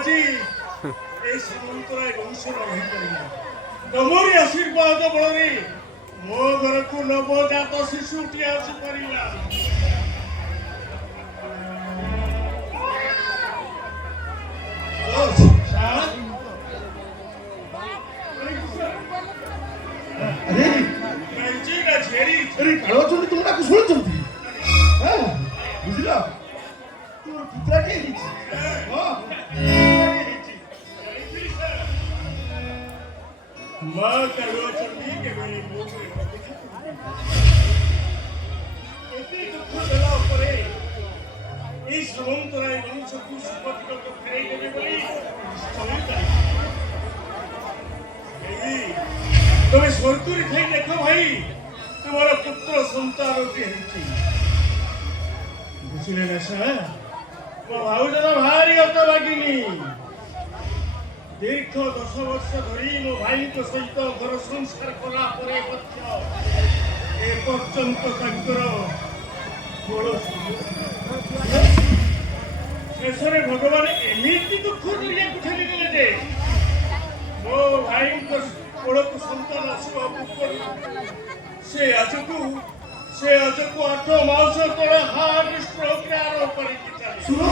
ଆଜି ଏ ସାମନ୍ତରାୟ ବଂଶର ରହିପାରିଲା। ତମରି ଆଶୀର୍ବାଦ ବଳରେ ମୋ ଘରକୁ ନବଜାତ ଶିଶୁଟିଏ ଆସିପାରିଲା। তোমরা শুনেছেন হ্যাঁ বুঝলা তোর পুত্রাটি মা কালুচন্ডী কেবল এতে দুঃখ দেওয়া পরে এই সামন্তরায় বংশକୁ সুপতিগত ফেরাই দেবে বলে তুমি সরকুরি খাই দেখো ভাই তোমার পুত্র সন্তানটি হয়েছে বুঝলে না স্যার ମୋ ଭାଉଜର ଭାରି ଗତ ଲାଗିନି। ଦୀର୍ଘ 10 ବର୍ଷ ଧରି ମୋ ଭାଇଙ୍କ ସହିତ ଘର ସଂସାର କଲା ପରେ ମଧ୍ୟ ଏପର୍ଯ୍ୟନ୍ତ ତାଙ୍କର ଶେଷରେ ଭଗବାନ ଏମିତି ଦୁଃଖ ଦୁନିଆକୁ ଠେଲିଦେଲେ ଯେ ମୋ ଭାଇଙ୍କ କୋଳକୁ ସନ୍ତାନ ଆସିବା ପୂର୍ବରୁ ସେ ଆଜକୁ 8 ମାସ ତଳେ ହାର୍ଟ ଷ୍ଟ୍ରୋକରେ ଆରୋପ କରିକି ଚାଲିଲେ।